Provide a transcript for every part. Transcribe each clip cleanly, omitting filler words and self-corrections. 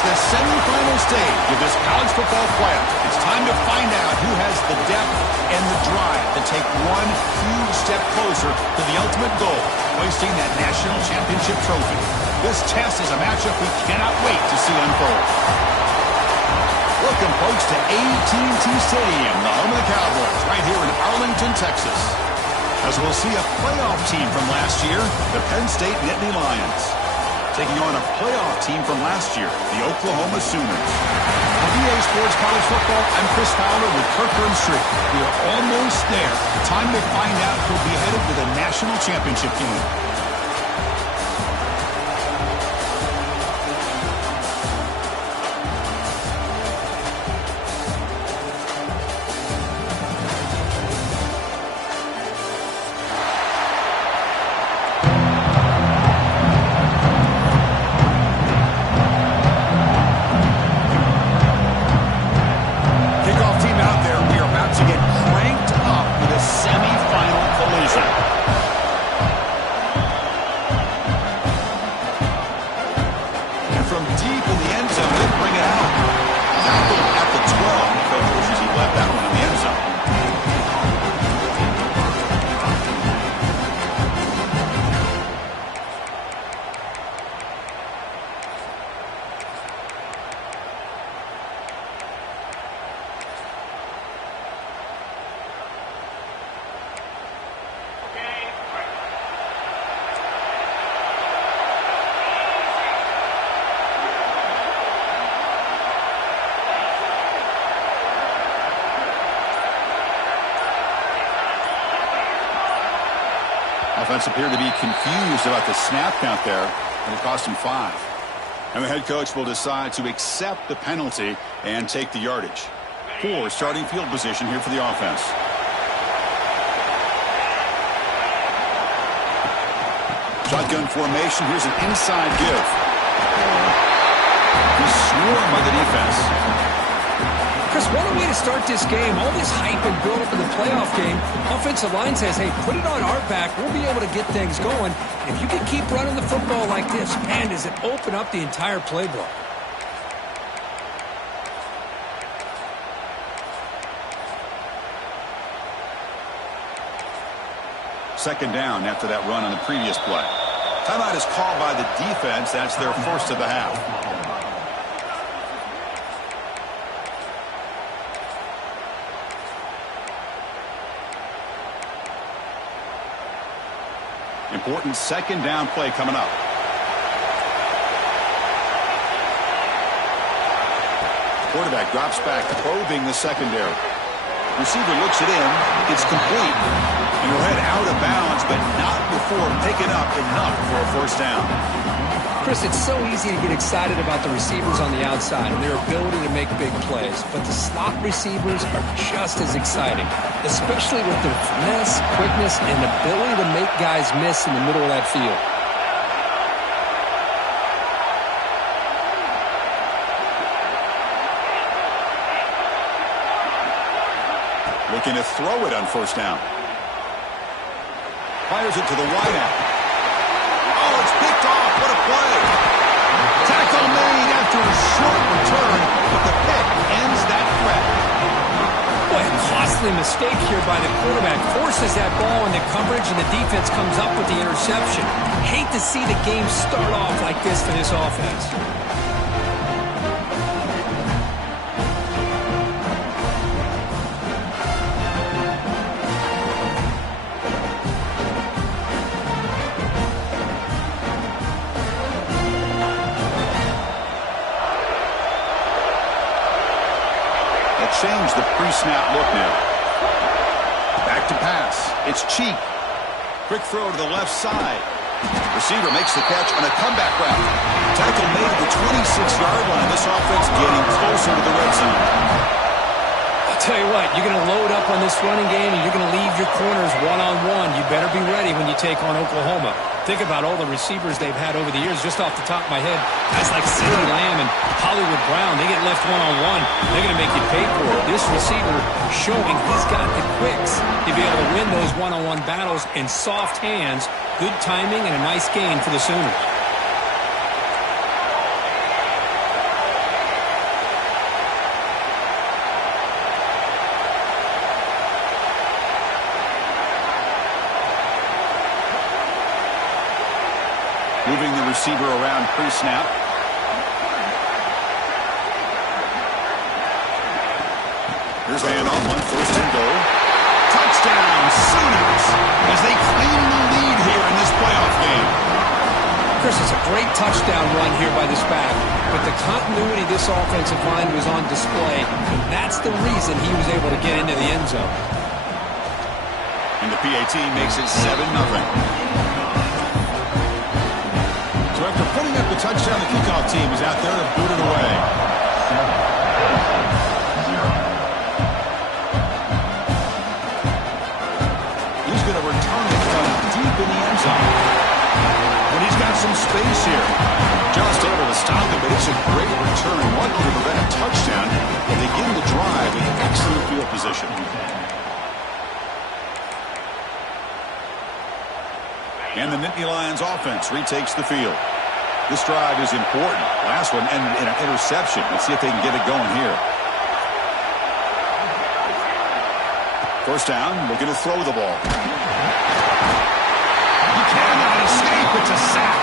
The semifinal stage of this college football playoff. It's time to find out who has the depth and the drive to take one huge step closer to the ultimate goal, hoisting that national championship trophy. This test is a matchup we cannot wait to see unfold. Welcome, folks, to AT&T Stadium, the home of the Cowboys, right here in Arlington, Texas. As we'll see a playoff team from last year, the Penn State Nittany Lions, taking on a playoff team from last year, the Oklahoma Sooners. For EA Sports College Football, I'm Chris Fowler with Kirker and Street. We are almost there. Time to find out who'll be headed to the national championship game. Offense appeared to be confused about the snap count there, and it cost him 5. And the head coach will decide to accept the penalty and take the yardage. Poor starting field position here for the offense. Shotgun formation. Here's an inside give. He's swarmed by the defense. Chris, what a way to start this game. All this hype and build up in the playoff game. Offensive line says, hey, put it on our back. We'll be able to get things going. If you can keep running the football like this, man, does it open up the entire playbook. Second down after that run on the previous play. Timeout is called by the defense. That's their first of the half. Important second down play coming up. Quarterback drops back, probing the secondary. Receiver looks it in. It's complete. And he'll head out of bounds, but not before picking up enough for a first down. Chris, it's so easy to get excited about the receivers on the outside and their ability to make big plays. But the slot receivers are just as exciting, especially with their finesse, quickness, and ability to make guys miss in the middle of that field. Looking to throw it on first down. Fires it to the wideout. Oh, it's picked off. What a play. Tackle made after a short return, but the pick ends that threat. Boy, a costly mistake here by the quarterback. Forces that ball into coverage, and the defense comes up with the interception. Hate to see the game start off like this for this offense. pre-snap look now. Back to pass. It's Cheek. Quick throw to the left side. Receiver makes the catch on a comeback route. Tackle made at the 26-yard line. This offense getting closer to the red zone. I'll tell you what, you're going to load up on this running game and you're going to leave your corners one-on-one. You better be ready when you take on Oklahoma. Think about all the receivers they've had over the years. Just off the top of my head, guys like CeeDee Lamb and Hollywood Brown, they get left one-on-one. They're going to make you pay for it. This receiver showing he's got the quicks to be able to win those one-on-one battles in soft hands. Good timing and a nice gain for the Sooners. Moving the receiver around pre-snap. Here's a handoff on 1st and goal. Touchdown, Sooners, as they claim the lead here in this playoff game. Chris, it's a great touchdown run here by this back, but the continuity of this offensive line was on display, and that's the reason he was able to get into the end zone. And the PAT makes it 7-0. So after putting up the touchdown, the kickoff team is out there to boot it away. He's going to return it from deep in the end zone. When he's got some space here. Just able to stop it, but it's a great return. Lucky to prevent a touchdown, but they get the drive with excellent field position. And the Nittany Lions offense retakes the field. This drive is important. Last one ended in an interception. Let's see if they can get it going here. First down, looking to throw the ball. He cannot escape. It's a sack.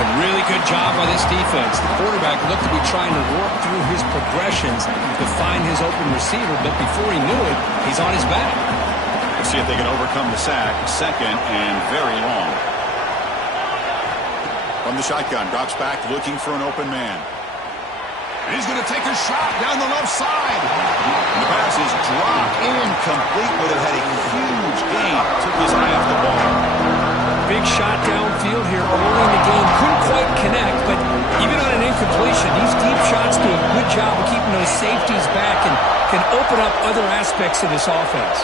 A really good job by this defense. The quarterback looked to be trying to work through his progressions to find his open receiver, but before he knew it, he's on his back. Let's see if they can overcome the sack. 2nd and very long. From the shotgun, drops back looking for an open man. And he's going to take a shot down the left side. And the pass is dropped incomplete, but it had a huge gain. Took his eye off the ball. Big shot downfield here early in the game. Couldn't quite connect, but even on an incompletion, these deep shots do a good job of keeping those safeties back and can open up other aspects of this offense.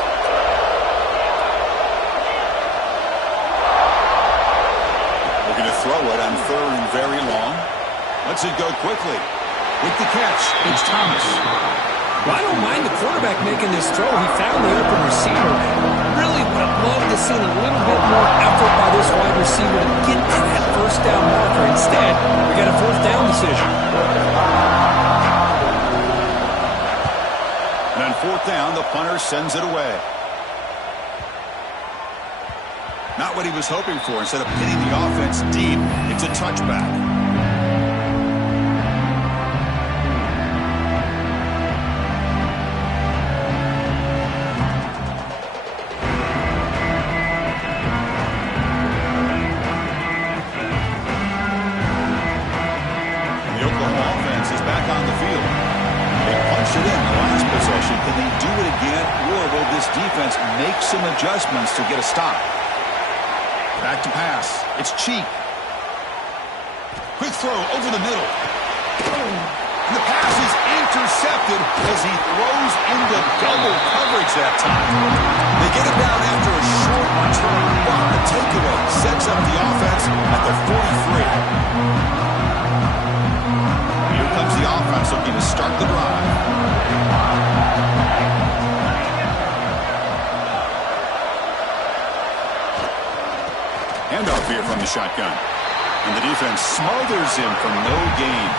Throw it on 3rd and very long. Lets it go quickly. With the catch, it's Thomas. Well, I don't mind the quarterback making this throw. He found the open receiver. Really would have loved to see a little bit more effort by this wide receiver to get to that first down marker. Instead, we got a 4th down decision. And on 4th down, the punter sends it away. Not what he was hoping for. Instead of hitting the offense deep, it's a touchback. The Oklahoma offense is back on the field. They punched it in the last possession. Can they do it again, or will this defense make some adjustments to get a stop? Back to pass. It's Cheek. Quick throw over the middle. And the pass is intercepted as he throws into double coverage that time. They get it down after a short return, but the takeaway sets up the offense at the 43. Here comes the offense looking to start the drive. Handoff here from the shotgun. And the defense smothers him for no gain.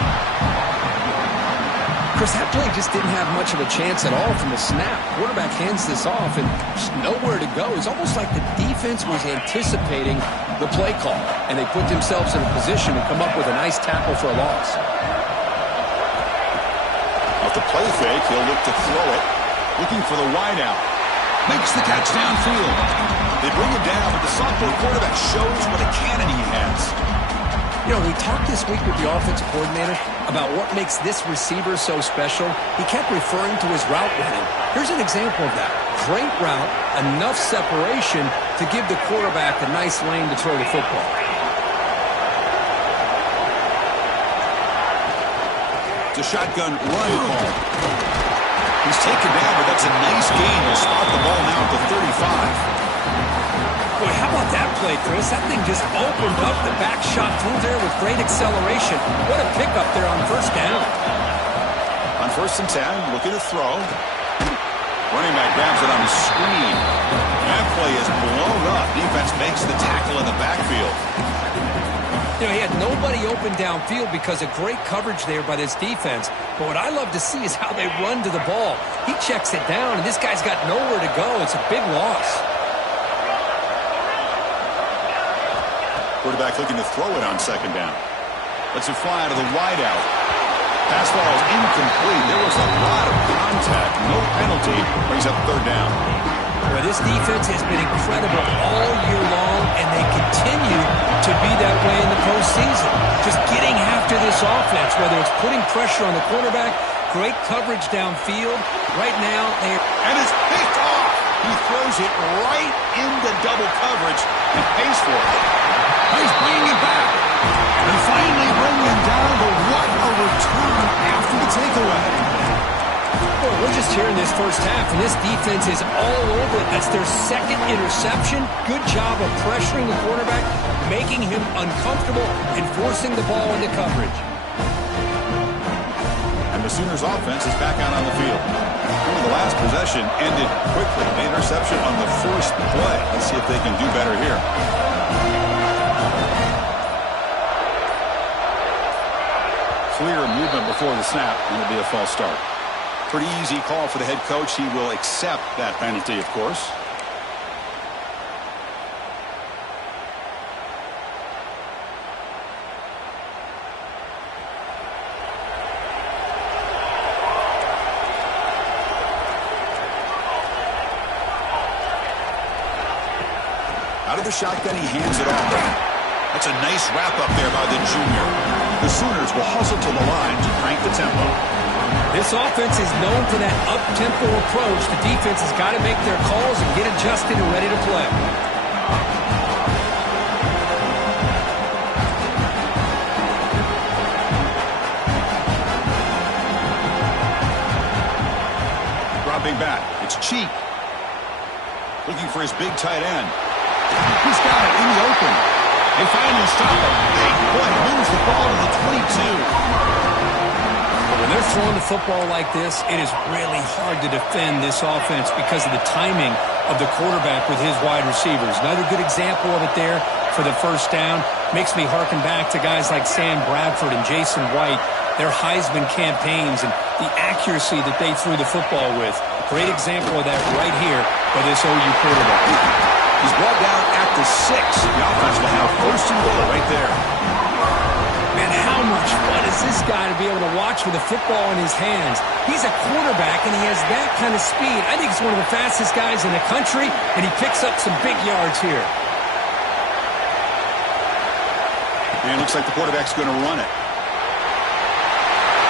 Chris, that play just didn't have much of a chance at all from the snap. Quarterback hands this off and just nowhere to go. It's almost like the defense was anticipating the play call, and they put themselves in a position to come up with a nice tackle for a loss. Off the play fake, he'll look to throw it. Looking for the wideout. Makes the catch downfield. They bring him down, but the sophomore quarterback shows what a cannon he has. You You know, we talked this week with the offensive coordinator about what makes this receiver so special. He kept referring to his route running. Here's an example of that. Great route, enough separation to give the quarterback a nice lane to throw the football. It's a shotgun run call. He's taken down, but that's a nice gain. He'll spot the ball now at the 35. Boy, how about that play, Chris? That thing just opened up the back shot through there with great acceleration. What a pickup there on first down. On 1st and 10, looking to throw. Running back grabs it on the screen. That play is blown up. Defense makes the tackle in the backfield. You know, he had nobody open downfield because of great coverage there by this defense. But what I love to see is how they run to the ball. He checks it down, and this guy's got nowhere to go. It's a big loss. Quarterback looking to throw it on 2nd down. Lets it fly out of the wideout. Pass ball is incomplete. There was a lot of contact. No penalty. Brings up 3rd down. Well, this defense has been incredible all year long, and they continue to be that way in the postseason. Just getting after this offense, whether it's putting pressure on the quarterback, great coverage downfield. Right now, and it's picked off. He throws it right into double coverage and pays for it. He's bringing it back. And finally bringing him down, but what a return after the takeaway. Boy, we're just here in this first half, and this defense is all over it. That's their 2nd interception. Good job of pressuring the quarterback, making him uncomfortable, and forcing the ball into coverage. And the Sooners offense is back out on the field. Remember, the last possession ended quickly. The interception on the first play. Let's see if they can do better here. Clear movement before the snap, and it'll be a false start. Pretty easy call for the head coach. He will accept that penalty, of course. Out of the shotgun, he hands it off. That's a nice wrap-up there by the junior. The Sooners will hustle to the line to crank the tempo. This offense is known for that up-tempo approach. The defense has got to make their calls and get adjusted and ready to play. Dropping back, it's Cheek. Looking for his big tight end. He's got it in the open. They finally stop him. Big play, moves the ball to the 22. When they're throwing the football like this, it is really hard to defend this offense because of the timing of the quarterback with his wide receivers. Another good example of it there for the first down. Makes me harken back to guys like Sam Bradford and Jason White, their Heisman campaigns and the accuracy that they threw the football with. Great example of that right here by this OU quarterback. He's brought down at the 6. The offense will have 1st and goal right there. Man, how much fun is this guy to be able to watch with a football in his hands? He's a quarterback, and he has that kind of speed. I think he's one of the fastest guys in the country, and he picks up some big yards here. And it looks like the quarterback's going to run it.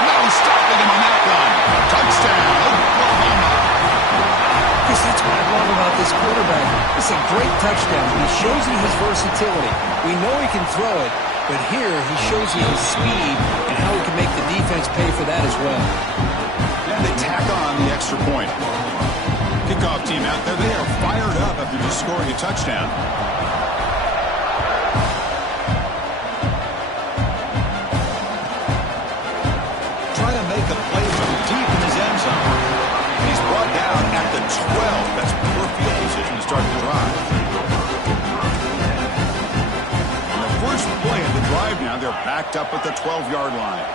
No stopping him on that run. Touchdown, Oklahoma. Chris, that's what I love about this quarterback. It's a great touchdown. He shows you his versatility. We know he can throw it, but here he shows you his speed and how he can make the defense pay for that as well. And they tack on the extra point. Kickoff team out there. They are fired up after just scoring a touchdown. Trying to make a play from deep in his end zone. He's brought down at the 12. That's poor field position to start the drive. On the first play of the drive now, they're backed up at the 12-yard line.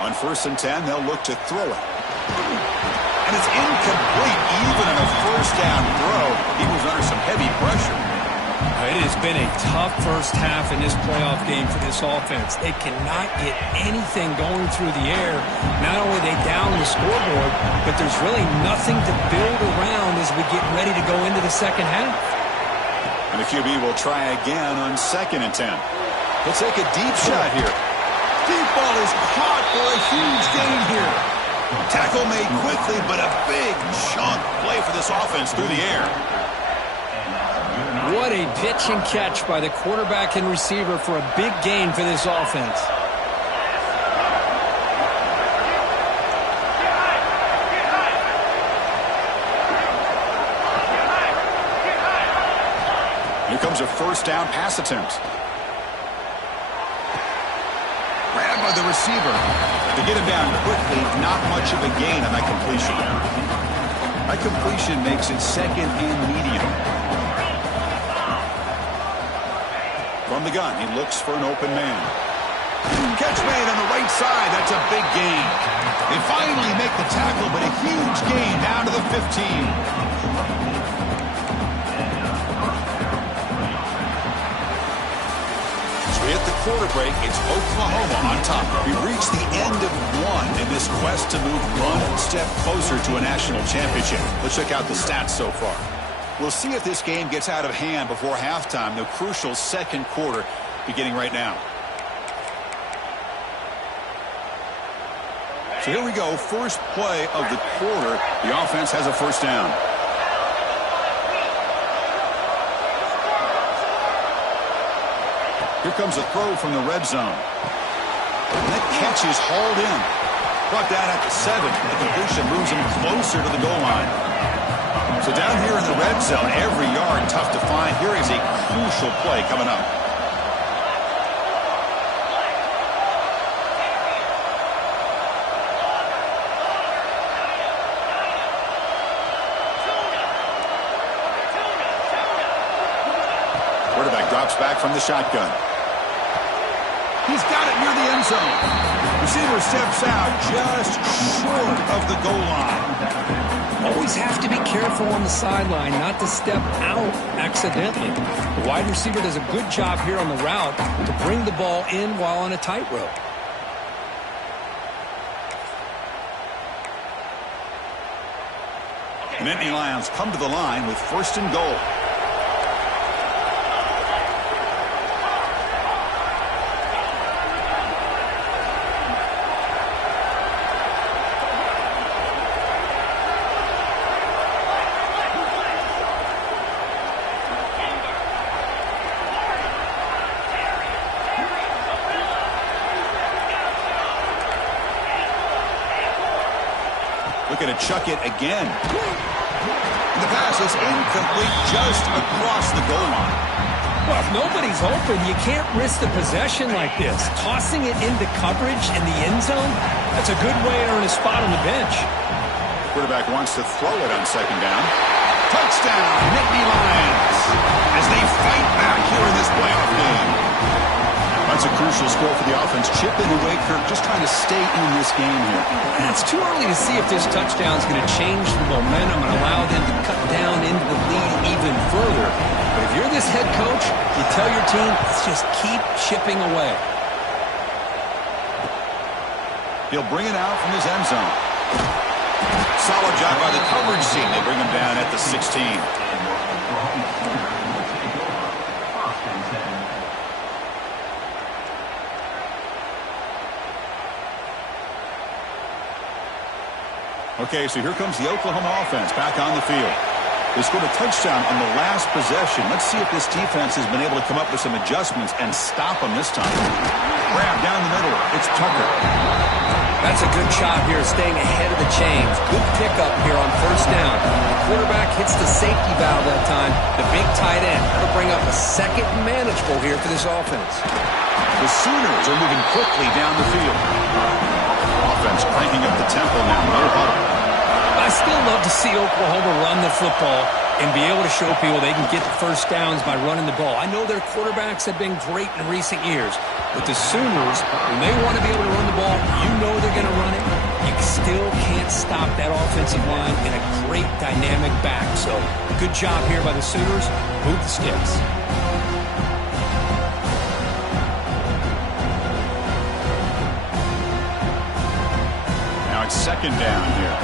On 1st and 10, they'll look to throw it. And it's incomplete. Even on a first down throw, he was under some heavy pressure. It has been a tough first half in this playoff game for this offense. They cannot get anything going through the air. Not only are they down the scoreboard, but there's really nothing to build around as we get ready to go into the second half. And the QB will try again on 2nd and 10. He'll take a deep shot here. Deep ball is caught for a huge gain here. Tackle made quickly, but a big chunk play for this offense through the air. What a pitch and catch by the quarterback and receiver for a big gain for this offense. Here comes a 1st down pass attempt. Grabbed by the receiver. To get him down quickly, not much of a gain on that completion. That completion makes it 2nd and medium. From the gun, he looks for an open man. Catch made on the right side. That's a big gain. They finally make the tackle, but a huge gain down to the 15. At the quarter break, it's Oklahoma on top. We've reached the end of one in this quest to move one step closer to a national championship. Let's check out the stats so far. We'll see if this game gets out of hand before halftime, the crucial 2nd quarter beginning right now. So here we go, first play of the quarter. The offense has a 1st down. Here comes a throw from the red zone. And that catch is hauled in. Brought down at the 7. The completion moves him closer to the goal line. So down here in the red zone, every yard tough to find. Here is a crucial play coming up. Quarterback drops back from the shotgun. He's got it near the end zone. Receiver steps out just short of the goal line. Always have to be careful on the sideline not to step out accidentally. The wide receiver does a good job here on the route to bring the ball in while on a tightrope. Nittany Lions come to the line with 1st and goal. Looking to chuck it again. And the pass is incomplete just across the goal line. Well, if nobody's open, you can't risk the possession like this. Tossing it into coverage in the end zone, that's a good way to earn a spot on the bench. Quarterback wants to throw it on 2nd down. Touchdown, Nittany Lions, as they fight back here in this playoff game. That's a crucial score for the offense. Chipping away, Kirk, just trying to stay in this game here. It's too early to see if this touchdown is going to change the momentum and allow them to cut down into the lead even further. But if you're this head coach, you tell your team, let's just keep chipping away. He'll bring it out from his end zone. Solid job by the coverage team. They bring him down at the 16. Okay, so here comes the Oklahoma offense back on the field. They scored a touchdown on the last possession. Let's see if this defense has been able to come up with some adjustments and stop them this time. Grab down the middle. It's Tucker. That's a good job here, staying ahead of the chains. Good pickup here on 1st down. The quarterback hits the safety valve that time. The big tight end. That'll bring up a 2nd and manageable here for this offense. The Sooners are moving quickly down the field. Offense cranking up the tempo now. No huddle. I still love to see Oklahoma run the football and be able to show people they can get the 1st downs by running the ball. I know their quarterbacks have been great in recent years, but the Sooners, when they want to be able to run the ball, you know they're going to run it. You still can't stop that offensive line and a great dynamic back. So good job here by the Sooners. Move the sticks. Now it's 2nd down here.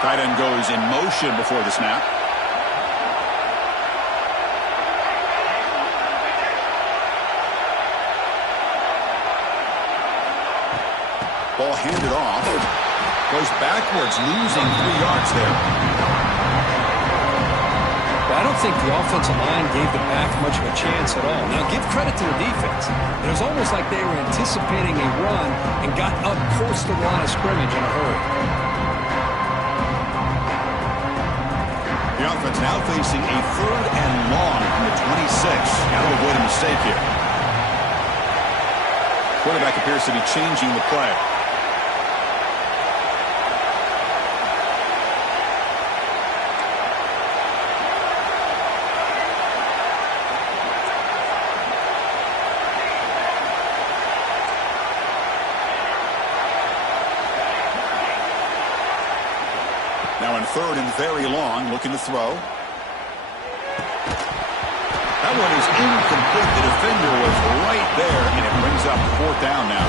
Tight end goes in motion before the snap. Ball handed off. Goes backwards, losing 3 yards there. Well, I don't think the offensive line gave the back much of a chance at all. Now, give credit to the defense. It was almost like they were anticipating a run and got up close to the line of scrimmage in a hurry. The offense now facing a 3rd and long from the 26. Got to avoid a mistake here. Quarterback appears to be changing the play. Now in 3rd and very long, looking to throw. That one is incomplete. The defender was right there, and it brings up 4th down now.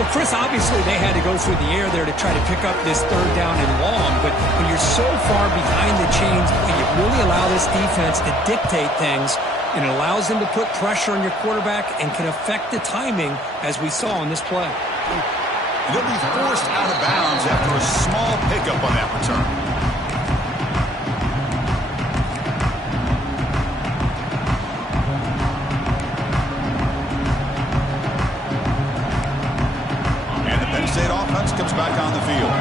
Well, Chris, obviously they had to go through the air there to try to pick up this 3rd down and long, but when you're so far behind the chains, you really allow this defense to dictate things, and it allows them to put pressure on your quarterback and can affect the timing, as we saw in this play. They'll be forced out of bounds after a small pickup on that return. And the Penn State offense comes back on the field.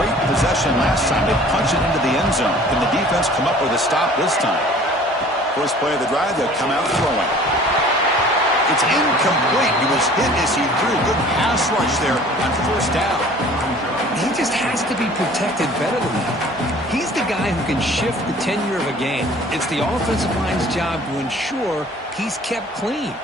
Great possession last time. They punch it into the end zone. Can the defense come up with a stop this time? First play of the drive, they'll come out throwing. It's incomplete. He was hit as he threw. Good pass rush there on 1st down. He just has to be protected better than that. He's the guy who can shift the tenure of a game. It's the offensive line's job to ensure he's kept clean.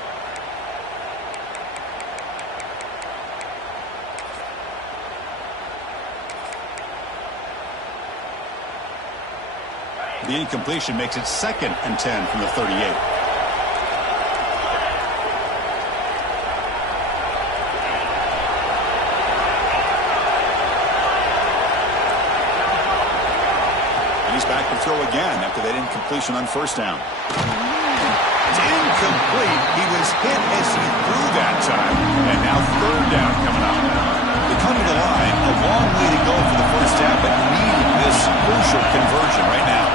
The incompletion makes it 2nd and 10 from the 38. Back to throw again after that incompletion on 1st down. It's incomplete. He was hit as he threw that time. And now 3rd down coming up. They come to the line. A long way to go for the 1st half, but needing this crucial conversion right now.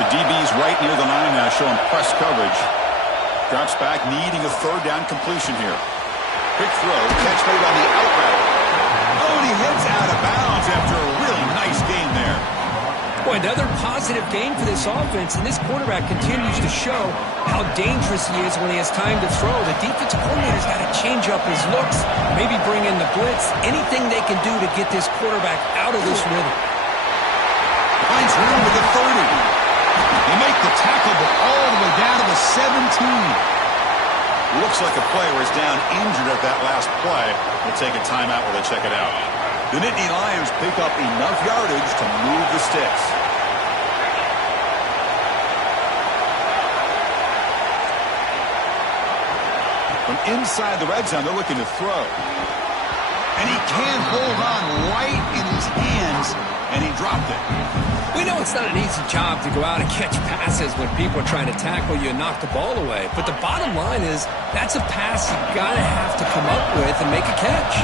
The DB's right near the line now, showing press coverage. Drops back, needing a 3rd down completion here. Quick throw. Catch made on the out route. Oh, and he heads out of bounds after a really nice game there. Boy, another positive game for this offense, and this quarterback continues to show how dangerous he is when he has time to throw. The defensive coordinator's got to change up his looks, maybe bring in the blitz, anything they can do to get this quarterback out of this rhythm. Finds room with the 30. They make the tackle, but all the way down to the 17. Looks like a player is down injured at that last play. We'll take a timeout while they check it out. The Nittany Lions pick up enough yardage to move the sticks. From inside the red zone, they're looking to throw. And he can't hold on right in his hands, and he dropped it. We know it's not an easy job to go out and catch passes when people are trying to tackle you and knock the ball away. But the bottom line is that's a pass you got to have to come up with and make a catch.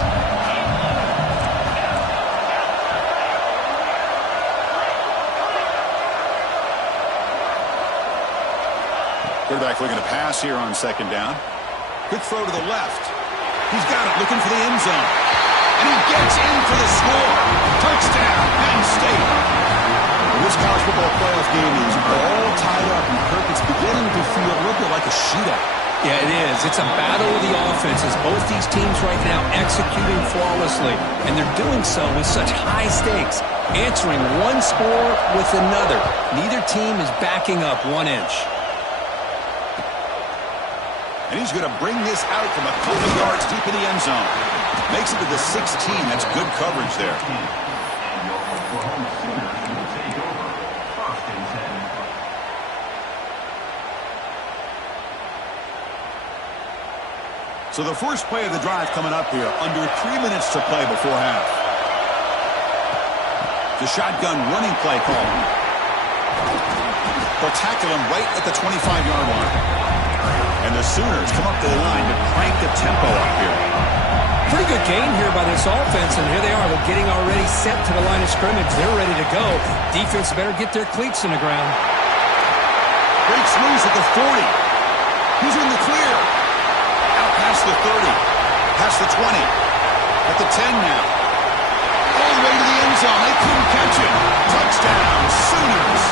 Quarterback looking to pass here on 2nd down. Quick throw to the left. He's got it, looking for the end zone. And he gets in for the score. Touchdown, Penn State. This college football playoff game is all tied up, and Kirk, it's beginning to feel a little bit like a shootout. Yeah, it is. It's a battle of the offenses. Both these teams right now executing flawlessly, and they're doing so with such high stakes, answering one score with another. Neither team is backing up 1 inch. And he's going to bring this out from a couple of yards deep in the end zone. Makes it to the 16. That's good coverage there. So the first play of the drive coming up here, under 3 minutes to play before half. The shotgun running play call. They'll tackle him right at the 25-yard line. And the Sooners come up to the line to crank the tempo up here. Pretty good gain here by this offense, and here they are. They're getting already set to the line of scrimmage. They're ready to go. Defense better get their cleats in the ground. Breaks loose at the 40. He's in the clear. Out past the 30. Past the 20. At the 10 now. All the way to the end zone. They couldn't catch him. Touchdown, Sooners.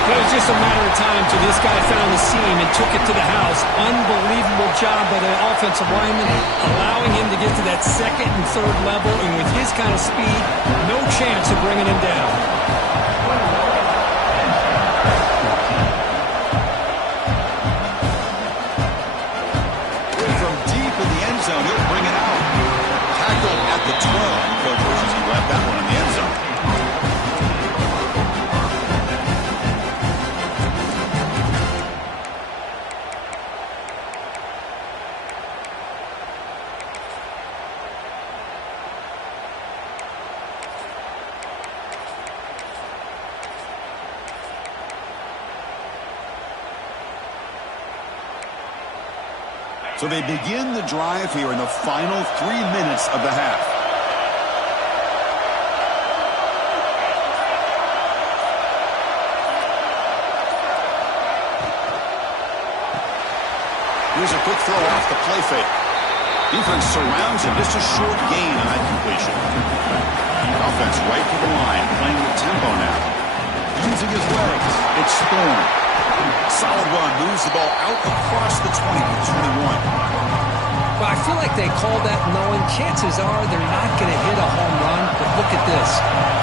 It was just a matter of time till this guy found the seam and took it to the house. Unbelievable job by the offensive lineman, allowing him to get to that second and third level, and with his kind of speed, no chance of bringing him down. From deep in the end zone, he'll bring it out. Tackled at the 12. Coach wishes he left that one in the end zone. So they begin the drive here in the final 3 minutes of the half. Here's a quick throw off the play fake. Defense surrounds him. Just a short gain on that completion. Offense right to the line, playing with tempo now. Using his legs. It's Thorne. Solid run, moves the ball out across the 20 to 21. Well, I feel like they called that knowing chances are they're not going to hit a home run, but look at this.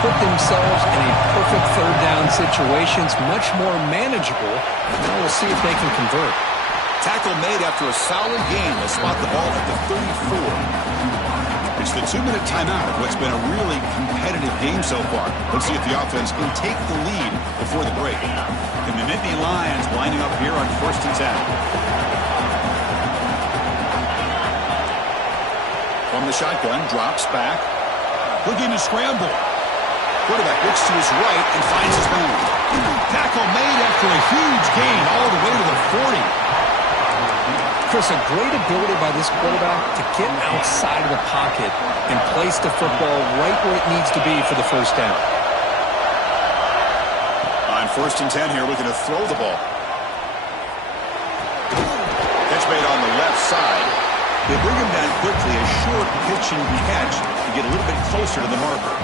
Put themselves in a perfect third down situation. It's much more manageable. Now we'll see if they can convert. Tackle made after a solid gain. They'll spot the ball at the 34. It's the 2-minute timeout of what's been a really competitive game so far. Let's see if the offense can take the lead before the break. And the Nittany Lions lining up here on 1st and 10. From the shotgun, drops back. Looking to scramble. Quarterback looks to his right and finds his man. Tackle made after a huge gain all the way to the 40. Chris, a great ability by this quarterback to get outside of the pocket and place the football right where it needs to be for the first down. On 1st and 10 here, looking to throw the ball. Catch made on the left side. They bring him down quickly, a short pitch and catch to get a little bit closer to the marker.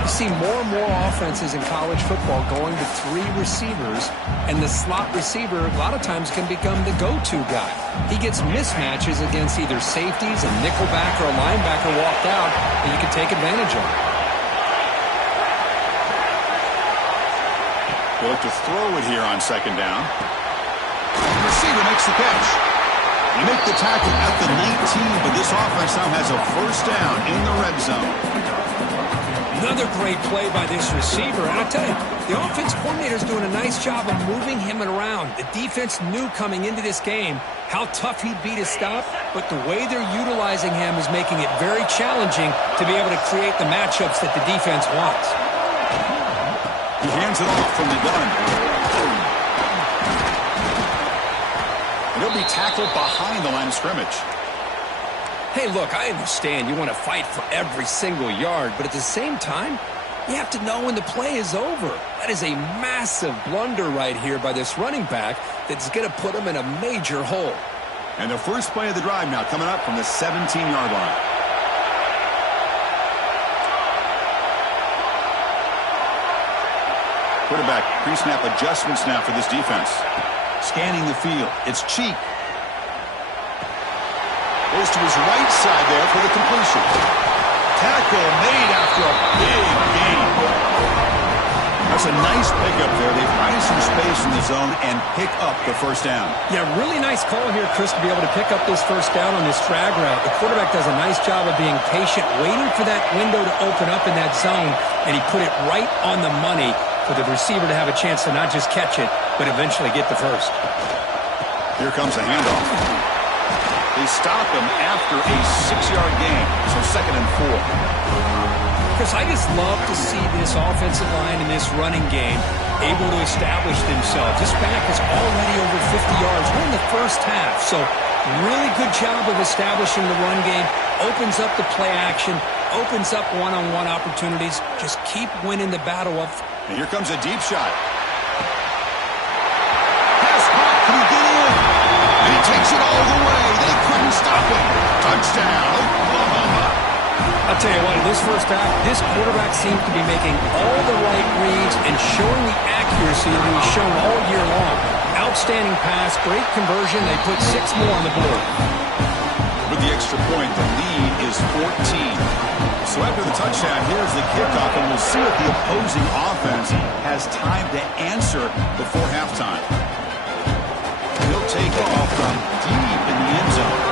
You see more and more offenses in college football going to 3 receivers, and the slot receiver a lot of times can become the go-to guy. He gets mismatches against either safeties, a nickelback, or a linebacker walked out, and you can take advantage of it. They'll look to throw it here on 2nd down. The receiver makes the catch. They make the tackle at the 19, but this offense now has a 1st down in the red zone. Another great play by this receiver. And I'll tell you, the offense coordinator is doing a nice job of moving him around. The defense knew coming into this game how tough he'd be to stop, but the way they're utilizing him is making it very challenging to be able to create the matchups that the defense wants. He hands it off from the gun. And he'll be tackled behind the line of scrimmage. Hey, look, I understand you want to fight for every single yard, but at the same time, you have to know when the play is over. That is a massive blunder right here by this running back that's going to put him in a major hole. And the first play of the drive now coming up from the 17-yard line. Quarterback pre-snap adjustments now for this defense. Scanning the field. It's Cheek. Goes to his right side there for the completion. Tackle made after a big gain. That's a nice pickup there. They find some space in the zone and pick up the 1st down. Yeah, really nice call here, Chris, to be able to pick up this 1st down on this drag route. The quarterback does a nice job of being patient, waiting for that window to open up in that zone, and he put it right on the money for the receiver to have a chance to not just catch it, but eventually get the 1st. Here comes a handoff. They stop him after a 6-yard gain, so 2nd and 4. Chris, I just love to see this offensive line and this running game able to establish themselves. This back is already over 50 yards. We're in the first half, so really good job of establishing the run game. Opens up the play action, opens up one-on-one opportunities. Just keep winning the battle up. And here comes a deep shot. Pass caught. Can he get in? And he takes it all the way. They couldn't stop him. Touchdown, Oklahoma. I'll tell you what, in this first half, this quarterback seems to be making all the right reads and showing the accuracy that he's shown all year long. Outstanding pass, great conversion. They put 6 more on the board. With the extra point, the lead is 14. So after the touchdown, here's the kickoff, and we'll see if the opposing offense has time to answer before halftime. He'll take off from deep in the end zone.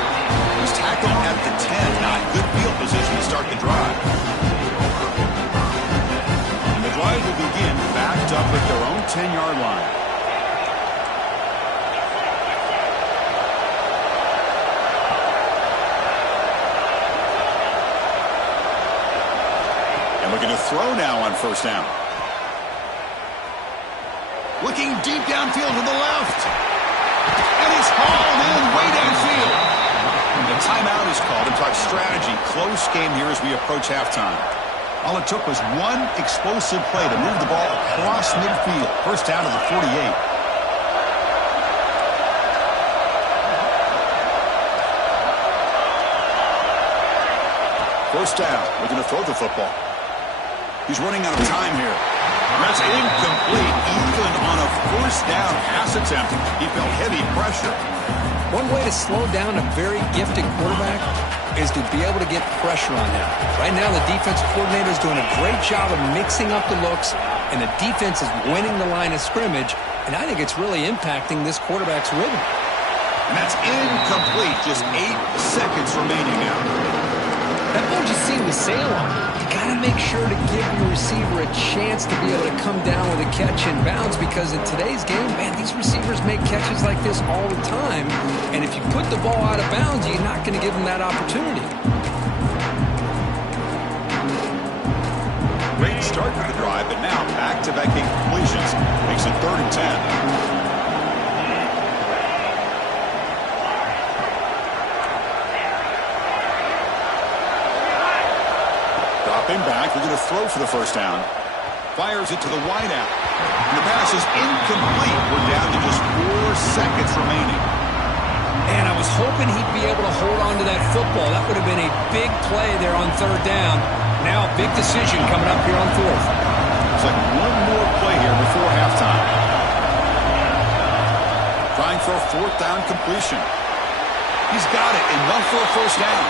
He's tackled at the 10. Not good field position to start the drive. And the drive will begin backed up at their own 10-yard line. Looking to throw now on 1st down. Looking deep downfield to the left. And he's hauled in way downfield. The timeout is called to talk strategy. Close game here as we approach halftime. All it took was one explosive play to move the ball across midfield. 1st down to the 48. First down. We're going to throw the football. He's running out of time here. That's incomplete. Even on a 1st down pass attempt, he felt heavy pressure. One way to slow down a very gifted quarterback is to be able to get pressure on him. Right now, the defensive coordinator is doing a great job of mixing up the looks, and the defense is winning the line of scrimmage, and I think it's really impacting this quarterback's rhythm. And that's incomplete. Just 8 seconds remaining now. That ball just seemed to sail on him. You got to make sure to give your receiver a chance to be able to come down with a catch in bounds, because in today's game, man, these receivers make catches like this all the time. And if you put the ball out of bounds, you're not going to give them that opportunity. Great start to the drive, but now back-to-back completions makes it 3rd and 10. Dropping back, we're going to throw for the 1st down. Fires it to the wideout. And the pass is incomplete. We're down to just 4 seconds remaining. And I was hoping he'd be able to hold on to that football. That would have been a big play there on 3rd down. Now a big decision coming up here on 4th. It's like one more play here before halftime. Trying for a 4th down completion. He's got it. Enough for a 1st down.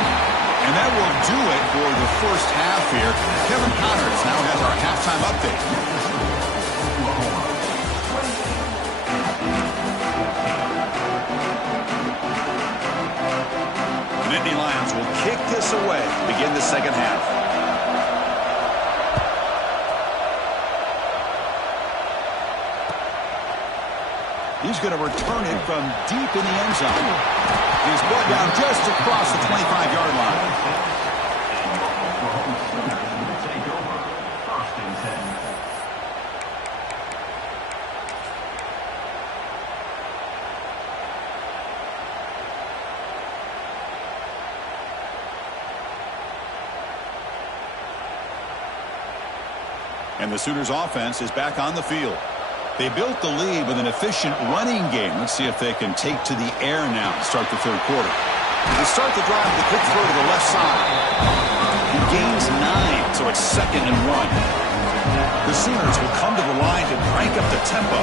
And that will do it for the 1st half here. Kevin Connors now has our halftime update. Nittany Lions will kick this away to begin the 2nd half. He's going to return it from deep in the end zone. He's brought down just across the 25-yard line. And the Sooners offense is back on the field. They built the lead with an efficient running game. Let's see if they can take to the air now to start the 3rd quarter. They start the drive with a quick throw to the left side. He gains 9, so it's 2nd and 1. The Sooners will come to the line to crank up the tempo.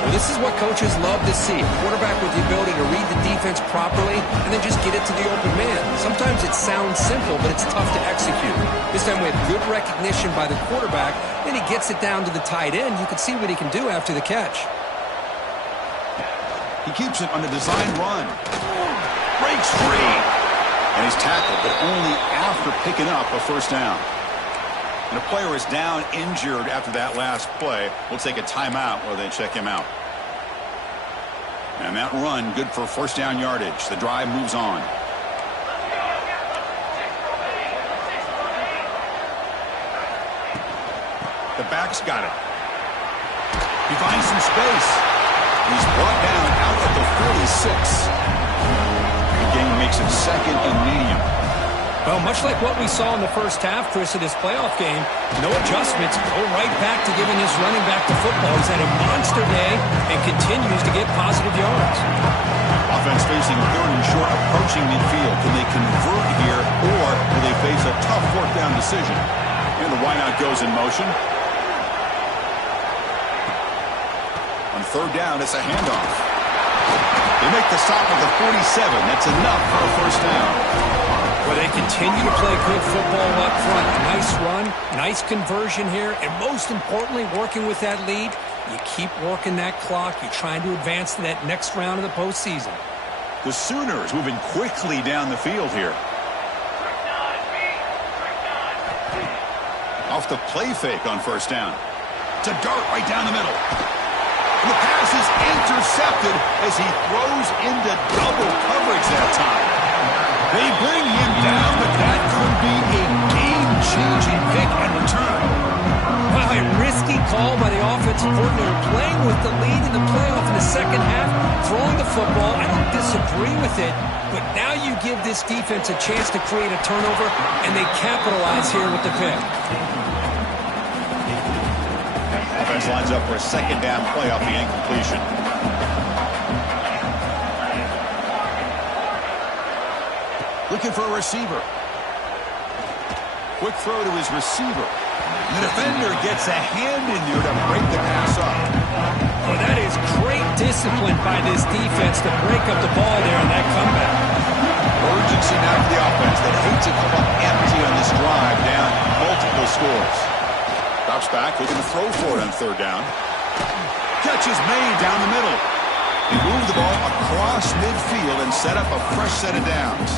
Well, this is what coaches love to see. A quarterback with the ability to read the defense properly and then just get it to the open man. Sometimes it sounds simple, but it's tough to execute. This time we have good recognition by the quarterback. Then he gets it down to the tight end. You can see what he can do after the catch. He keeps it on the design run. Breaks free. And he's tackled, but only after picking up a 1st down. And a player is down injured after that last play. We'll take a timeout while they check him out. And that run, good for first down yardage. The drive moves on. The back's got it. He finds some space. He's brought down out at the 46. The game makes it second and medium. Well, much like what we saw in the first half, Chris, of this playoff game, no adjustments, go right back to giving his running back the football. He's had a monster day and continues to get positive yards. Offense facing third and short, approaching midfield. Can they convert here, or will they face a tough fourth down decision? And the wideout goes in motion. On third down, it's a handoff. They make the stop at the 47. That's enough for a first down. Well, they continue to play good football up front. Nice run, nice conversion here, and most importantly, working with that lead, you keep working that clock. You're trying to advance to that next round of the postseason. The Sooners moving quickly down the field here. Off the play fake on first down. It's a dart right down the middle. And the pass is intercepted as he throws into double coverage that time. They bring him down, but that could be a game-changing pick and return. Wow, a risky call by the offensive coordinator, playing with the lead in the playoff in the second half, throwing the football. I don't disagree with it, but now you give this defense a chance to create a turnover, and they capitalize here with the pick. Offense lines up for a second down play off the incompletion. Looking for a receiver. Quick throw to his receiver. And the defender gets a hand in there to break the pass up. Well, that is great discipline by this defense to break up the ball there in that comeback. Urgency now for the offense that hates to come up empty on this drive, down multiple scores. Drops back, looking to throw for it on third down. Catch is made down the middle. They move the ball across midfield and set up a fresh set of downs.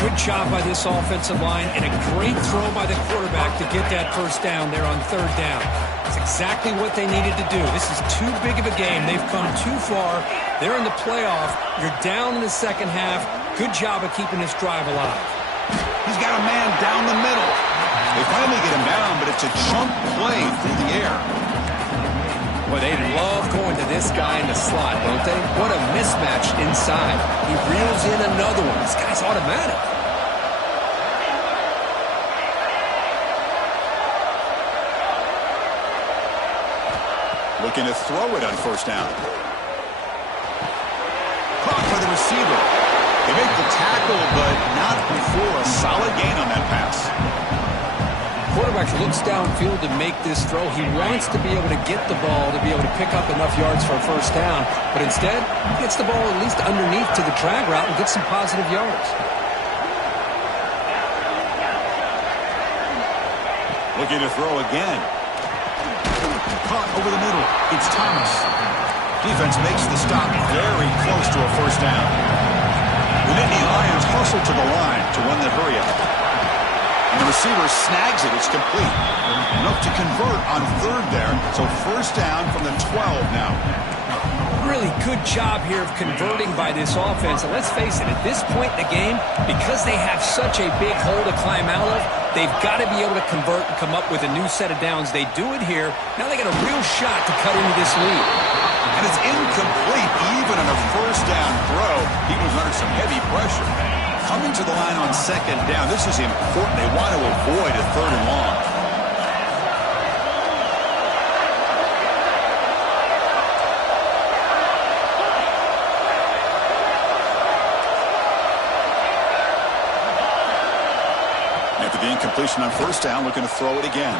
Good job by this offensive line and a great throw by the quarterback to get that first down there on third down. It's exactly what they needed to do. This is too big of a game. They've come too far. They're in the playoff. You're down in the second half. Good job of keeping this drive alive. He's got a man down the middle. They finally get him down, but it's a chunk play through the air. Well, they love going to this guy in the slot, don't they? What a mismatch inside. He reels in another one. This guy's automatic. Looking to throw it on first down. Caught by the receiver. They make the tackle, but not before a solid gain on that pass. Quarterback looks downfield to make this throw. He wants to be able to get the ball to be able to pick up enough yards for a first down, but instead gets the ball at least underneath to the drag route and gets some positive yards. Looking to throw again. Caught over the middle. It's Thomas. Defense makes the stop very close to a first down. The Nittany Lions hustle to the line to run the hurry up. And the receiver snags it. It's complete. Enough to convert on third there. So first down from the 12 now. Really good job here of converting by this offense. And let's face it, at this point in the game, because they have such a big hole to climb out of, they've got to be able to convert and come up with a new set of downs. They do it here. Now they got a real shot to cut into this lead. And it's incomplete even on a first down throw. He was under some heavy pressure. Coming to the line on second down, this is important. They want to avoid a third and long. After the incompletion on first down, looking to throw it again.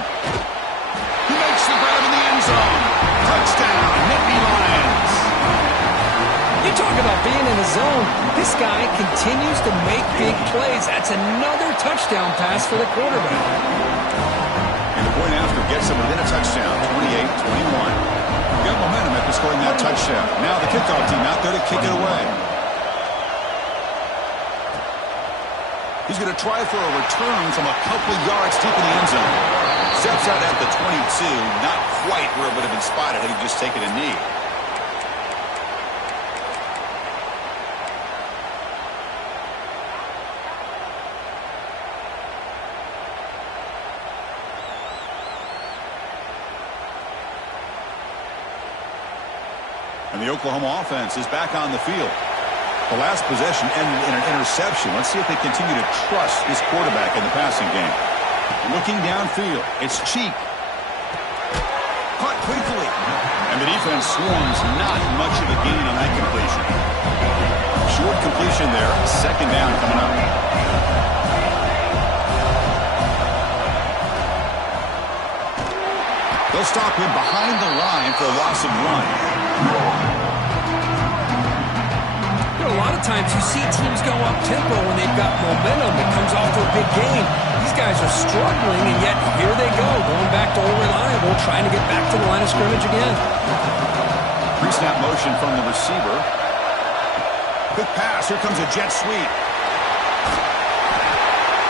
He makes the grab in the end zone. Touchdown, Nittany Lions. You talk about being in the zone. This guy continues to make big plays. That's another touchdown pass for the quarterback. And the point after gets him within a touchdown, 28-21. Got momentum after scoring that touchdown. Now the kickoff team out there to kick it away. He's going to try for a return from a couple yards deep in the end zone. Steps out at the 22, not quite where it would have been spotted had he just taken a knee. And the Oklahoma offense is back on the field. The last possession ended in an interception. Let's see if they continue to trust this quarterback in the passing game. Looking downfield, it's Cheek. Caught quickly. And the defense swarms, not much of a gain on that completion. Short completion there. Second down coming up. They'll stop him behind the line for a loss of 1. A lot of times you see teams go up-tempo when they've got momentum. It comes off to a big game. These guys are struggling, and yet here they go, going back to old reliable, trying to get back to the line of scrimmage again. Pre-snap motion from the receiver. Quick pass. Here comes a jet sweep.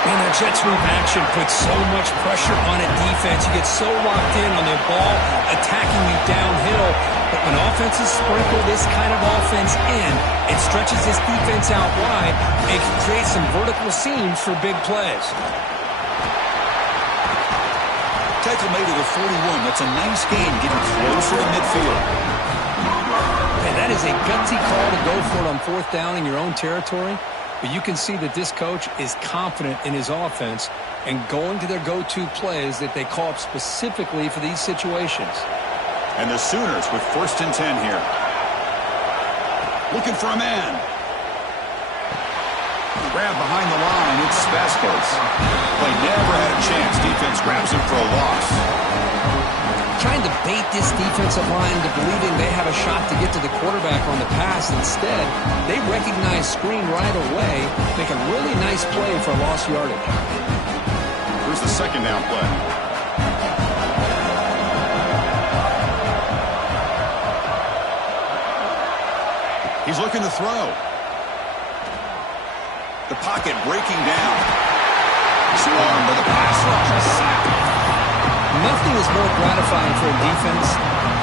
And that jet sweep action puts so much pressure on a defense. You get so locked in on their ball attacking you downhill. But when offenses sprinkle this kind of offense in, it stretches this defense out wide and can create some vertical seams for big plays. Tackle made to the 41. That's a nice gain, getting closer to midfield. And that is a gutsy call to go for it on fourth down in your own territory. But you can see that this coach is confident in his offense and going to their go-to plays that they call up specifically for these situations. And the Sooners with 1st and 10 here. Looking for a man. Grab behind the line. It's Vasquez. Play never had a chance. Defense grabs him for a loss. Trying to bait this defensive line into believing they have a shot to get to the quarterback on the pass. Instead, they recognize screen right away, make a really nice play for lost yardage. Here's the second down play. He's looking to throw. The pocket breaking down. Swarmed by the pass rush. A sack. Nothing is more gratifying for a defense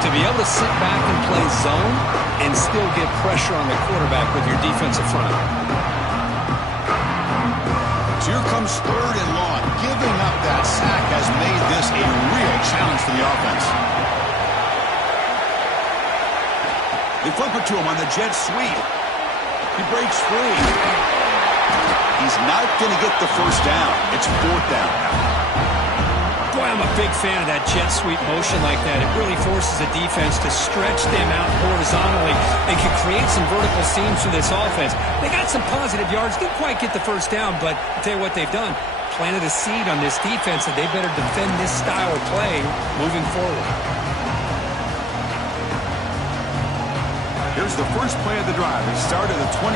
to be able to sit back and play zone and still get pressure on the quarterback with your defensive front. So here comes 3rd and long. Giving up that sack has made this a real challenge for the offense. They flip it to him on the jet sweep. He breaks free. He's not going to get the first down. It's 4th down now. Boy, I'm a big fan of that jet sweep motion like that. It really forces a defense to stretch them out horizontally and can create some vertical seams for this offense. They got some positive yards. Didn't quite get the first down, but I'll tell you what they've done. Planted a seed on this defense that they better defend this style of play moving forward. Here's the first play of the drive. They start at the 28.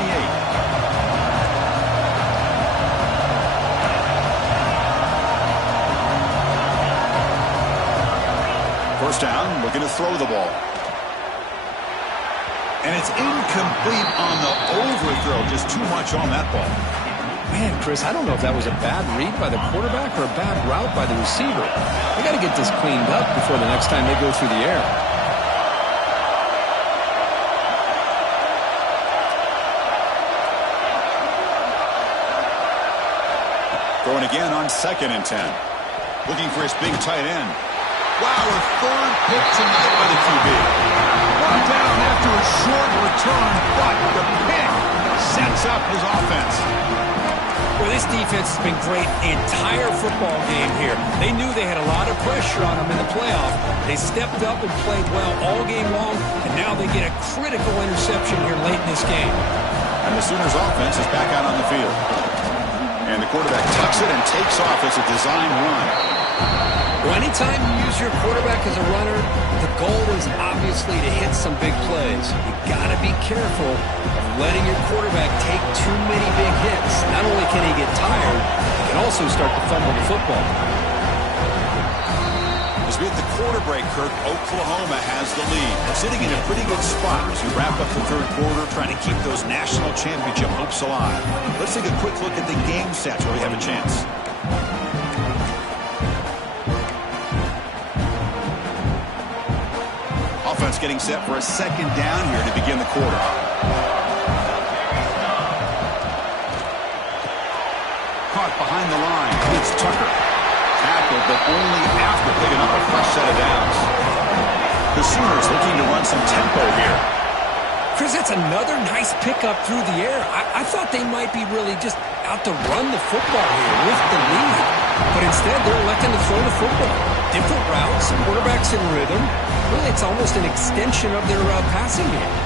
First down, looking to throw the ball. And it's incomplete on the overthrow. Just too much on that ball. Man, Chris, I don't know if that was a bad read by the quarterback or a bad route by the receiver. They got to get this cleaned up before the next time they go through the air. Going again on 2nd and 10. Looking for his big tight end. Wow, a 3rd pick tonight by the QB. Brought down after a short return, but the pick sets up his offense. Well, this defense has been great the entire football game here. They knew they had a lot of pressure on them in the playoff. They stepped up and played well all game long, and now they get a critical interception here late in this game. And the Sooners offense is back out on the field. And the quarterback tucks it and takes off as a design run. Well, anytime you use your quarterback as a runner, the goal is obviously to hit some big plays. You got to be careful of letting your quarterback take too many big hits. Not only can he get tired, he can also start to fumble the football. As we hit the quarter break, Kirk, Oklahoma has the lead. They're sitting in a pretty good spot as we wrap up the 3rd quarter, trying to keep those national championship hopes alive. Let's take a quick look at the game stats where we have a chance. Offense getting set for a 2nd down here to begin the quarter. Caught behind the line. It's Tucker. Tackled, but only after picking up a fresh set of downs. The Sooners looking to run some tempo here. Chris, that's another nice pickup through the air. I thought they might be really just out to run the football here with the lead. But instead, they're electing to throw the football. Different routes, quarterbacks in rhythm. Really, it's almost an extension of their passing game.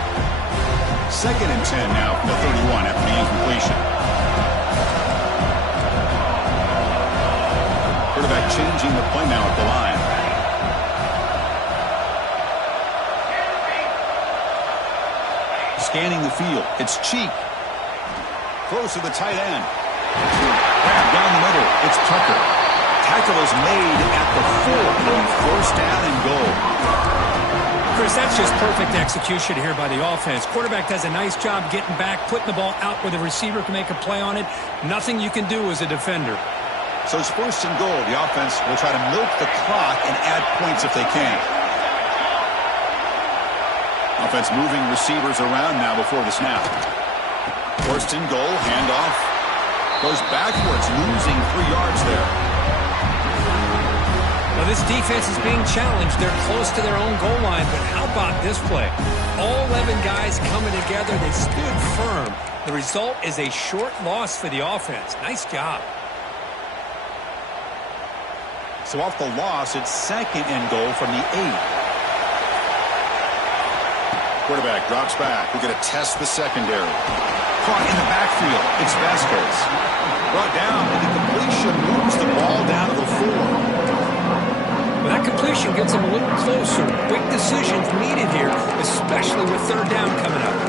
2nd and 10 now from the 31 after the incompletion. Quarterback changing the play now at the line. Scanning the field. It's Cheek. Close to the tight end. Back down the middle. It's Tucker. Tackle is made at the 4 on 1st down and goal. Chris, that's just perfect execution here by the offense. Quarterback does a nice job getting back, putting the ball out where the receiver can make a play on it. Nothing you can do as a defender. So it's 1st and goal. The offense will try to milk the clock and add points if they can. Offense moving receivers around now before the snap. 1st and goal, handoff. Goes backwards, losing 3 yards there. Now this defense is being challenged. They're close to their own goal line, but how about this play? All 11 guys coming together. They stood firm. The result is a short loss for the offense. Nice job. So off the loss, it's 2nd and goal from the 8. Quarterback drops back. We're going to test the secondary. Caught in the backfield. It's Vasquez. Brought down, and the completion moves the ball down to the 4. Well, that completion gets them a little closer. Quick decisions needed here, especially with 3rd down coming up.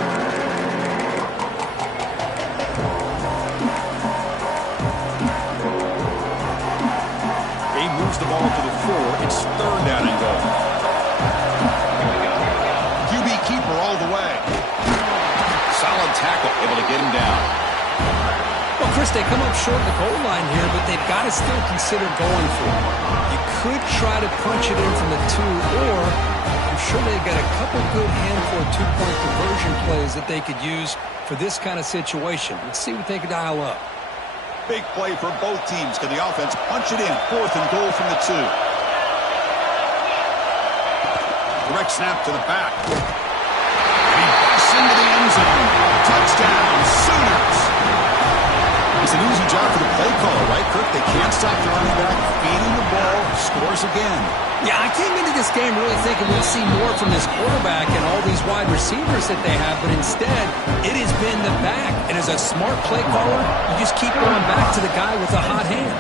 He moves the ball to the 4. It's 3rd down and goal. QB keeper all the way. Solid tackle, able to get him down. Well, Chris, they come up short of the goal line here, but they've got to still consider going for it. You could try to punch it in from the 2, or I'm sure they've got a couple good handful of 2-point conversion plays that they could use for this kind of situation. Let's see what they can dial up. Big play for both teams. Can the offense punch it in? 4th and goal from the 2. Direct snap to the back. And he busts into the end zone. Touchdown, Sooners. It's an easy job for the play caller, right, Kirk? They can't stop the running back, feeding the ball, scores again. Yeah, I came into this game really thinking we'll see more from this quarterback and all these wide receivers that they have, but instead, it has been the back. And as a smart play caller, you just keep going back to the guy with a hot hand.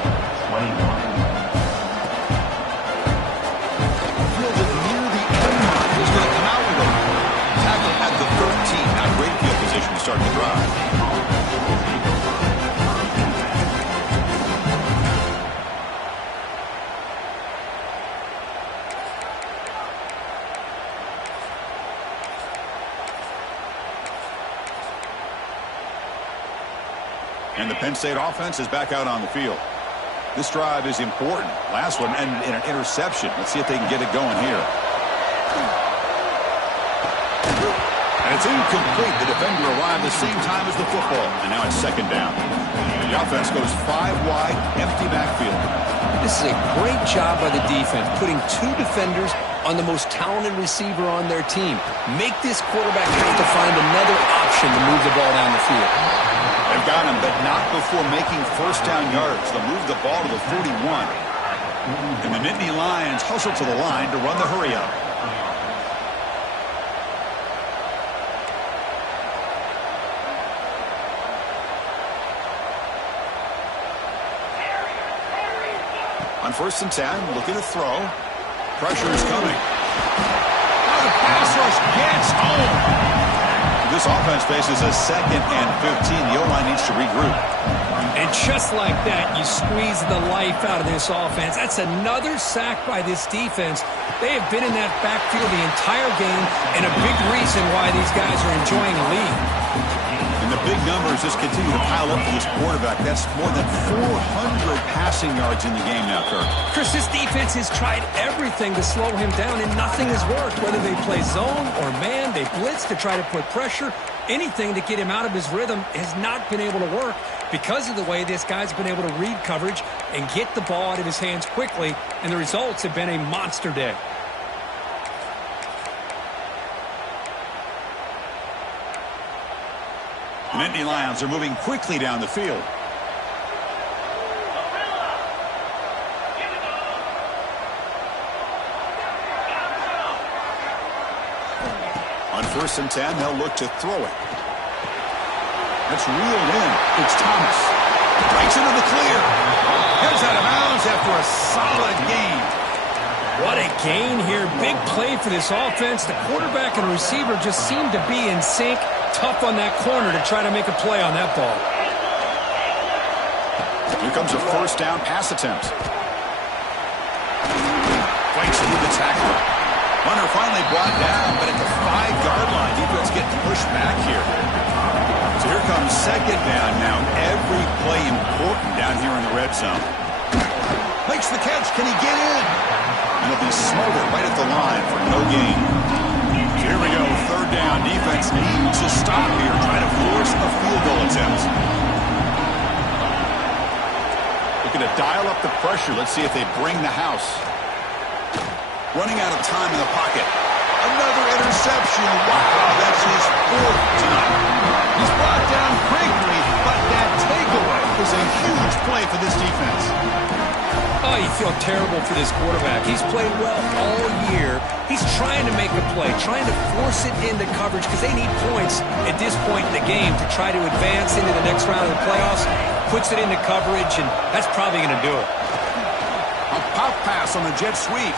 Fielded near the end line. He's going to come out with a tackle at the 13. Not great field position to start the drive. And the Penn State offense is back out on the field. This drive is important. Last one ended in an interception. Let's see if they can get it going here. And it's incomplete. The defender arrived the same time as the football. And now it's 2nd down. The offense goes 5 wide, empty backfield. This is a great job by the defense, putting 2 defenders on the most talented receiver on their team. Make this quarterback have to find another option to move the ball down the field. They've got him, but not before making 1st down yards. They'll move the ball to the 41. And the Nittany Lions hustle to the line to run the hurry-up. On 1st and 10, looking to throw. Pressure is coming. Oh, the pass rush gets home. This offense faces a 2nd and 15. The O-line needs to regroup. And just like that, you squeeze the life out of this offense. That's another sack by this defense. They have been in that backfield the entire game, and a big reason why these guys are enjoying a lead. And the big numbers just continue to pile up for this quarterback. That's more than 400 passing yards in the game now, Kirk. Chris, this defense has tried everything to slow him down, and nothing has worked. Whether they play zone or man, they blitz to try to put pressure. Anything to get him out of his rhythm has not been able to work because of the way this guy's been able to read coverage and get the ball out of his hands quickly, and the results have been a monster day. The Nittany Lions are moving quickly down the field. On 1st and 10, they'll look to throw it. That's reeled in. It's Thomas. Breaks into the clear. Heads out of bounds after a solid gain. What a gain here. Big play for this offense. The quarterback and receiver just seem to be in sync. Tough on that corner to try to make a play on that ball. Here comes a 1st down pass attempt. Breaks into the tackle. Runner finally brought down, but at the 5-yard line, defense getting pushed back here. So here comes 2nd down now. Every play important down here in the red zone. Makes the catch. Can he get in? And he'll be smothered right at the line for no gain. So here we go. 3rd down. Defense needs to stop here. Try to force a field goal attempt. Looking to dial up the pressure. Let's see if they bring the house. Running out of time in the pocket. Another interception. Wow, that's his 4th tonight. He's brought down quickly, but that takeaway is a huge play for this defense. Oh, you feel terrible for this quarterback. He's played well all year. He's trying to make a play, trying to force it into coverage because they need points at this point in the game to try to advance into the next round of the playoffs. Puts it into coverage, and that's probably going to do it. A pop pass on the jet sweep.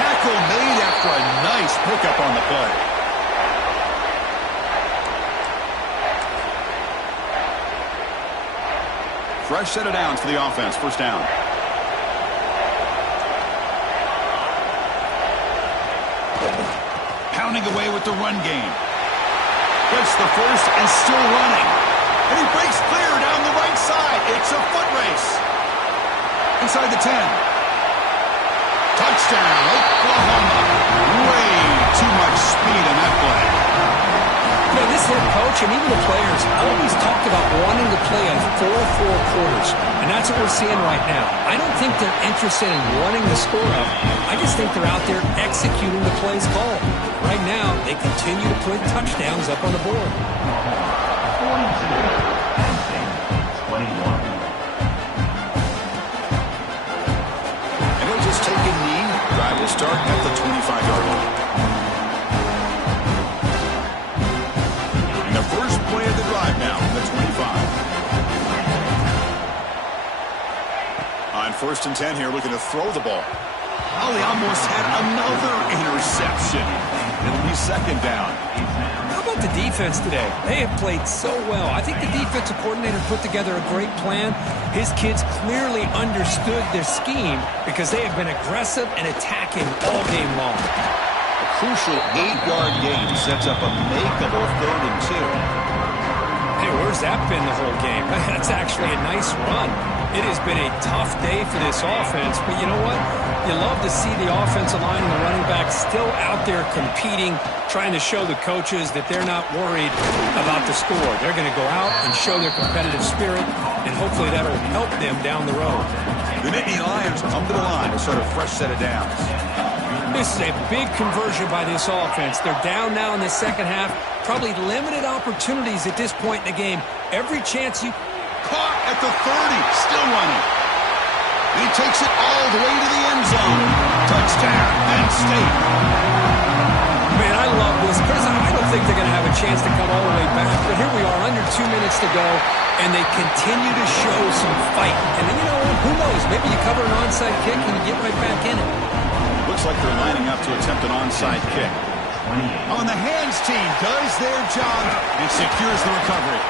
Tackle made after a nice pickup on the play. Fresh set of downs for the offense. 1st down. Pounding away with the run game. Gets the 1st and still running. And he breaks clear down the right side. It's a foot race. Inside the 10. Touchdown, Oklahoma. Way too much speed on that play. You know, this head coach and even the players always talk about wanting to play a 4-4 quarters, and that's what we're seeing right now. I don't think they're interested in wanting to score up. I just think they're out there executing the plays called. Right now, they continue to put touchdowns up on the board. 21. And he'll just take a knee. Drive will start at the 25-yard line. The first play of the drive now, the 25. On 1st and 10 here, looking to throw the ball. Oh, they almost had another interception. It'll be 2nd down. How about the defense today? They have played so well. I think the defensive coordinator put together a great plan. His kids clearly understood their scheme because they have been aggressive and attacking all game long. Crucial 8-yard gain sets up a makeable 3rd and 2. Hey, where's that been the whole game? That's actually a nice run. It has been a tough day for this offense, but you know what? You love to see the offensive line and the running back still out there competing, trying to show the coaches that they're not worried about the score. They're going to go out and show their competitive spirit, and hopefully that'll help them down the road. The Nittany Lions come to the line to start a fresh set of downs. This is a big conversion by this offense. They're down now in the 2nd half. Probably limited opportunities at this point in the game. Every chance you... Caught at the 30, still running. And he takes it all the way to the end zone. Touchdown, Penn State. Man, I love this because I don't think they're going to have a chance to come all the way back. But here we are, under 2 minutes to go, and they continue to show some fight. And then, you know, who knows? Maybe you cover an onside kick and you get right back in it. Looks like they're lining up to attempt an onside kick. On the hands team does their job and secures the recovery.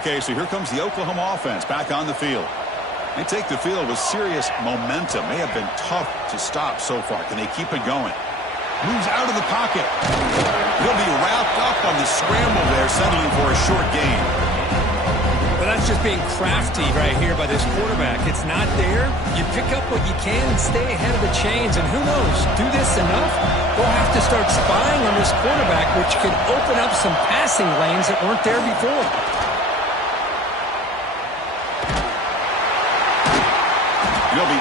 Okay, so here comes the Oklahoma offense back on the field. They take the field with serious momentum. They have been tough to stop so far. Can they keep it going? Moves out of the pocket. He'll be wrapped up on the scramble there, settling for a short gain. But that's just being crafty right here by this quarterback. It's not there. You pick up what you can and stay ahead of the chains. And who knows, do this enough, we'll have to start spying on this quarterback, which could open up some passing lanes that weren't there before.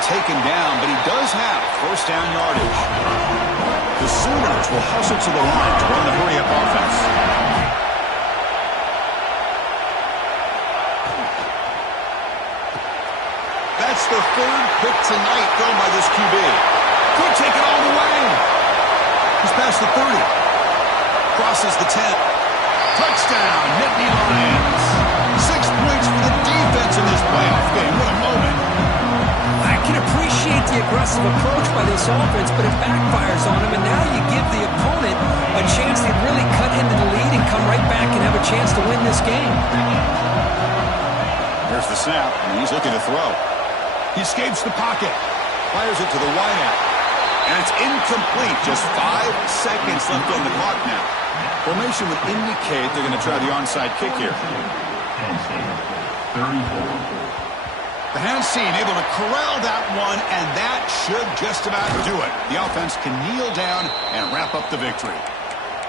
taken down, but he does have first down yardage. The Sooners will hustle to the line to run the hurry-up offense. That's the third pick tonight thrown by this QB. Could take it all the way. He's past the 30. Crosses the 10. Touchdown, Nittany Lions. 6 points for the defense in this playoff game. What a moment. I can appreciate the aggressive approach by this offense, but it backfires on him, and now you give the opponent a chance to really cut into the lead and come right back and have a chance to win this game. Here's the snap, and he's looking to throw. He escapes the pocket, fires it to the wideout, and it's incomplete. Just 5 seconds left on the clock now. Formation would indicate they're going to try the onside kick here. Penn State, 34. The hands team able to corral that one, and that should just about do it. The offense can kneel down and wrap up the victory.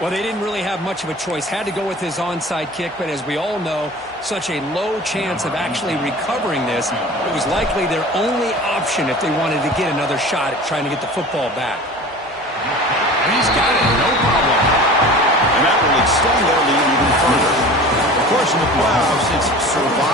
Well, they didn't really have much of a choice. Had to go with his onside kick, but as we all know, such a low chance of actually recovering this. It was likely their only option if they wanted to get another shot at trying to get the football back. And he's got it, no problem. And that will extend their lead even further. Of course, in the playoffs, it's survival.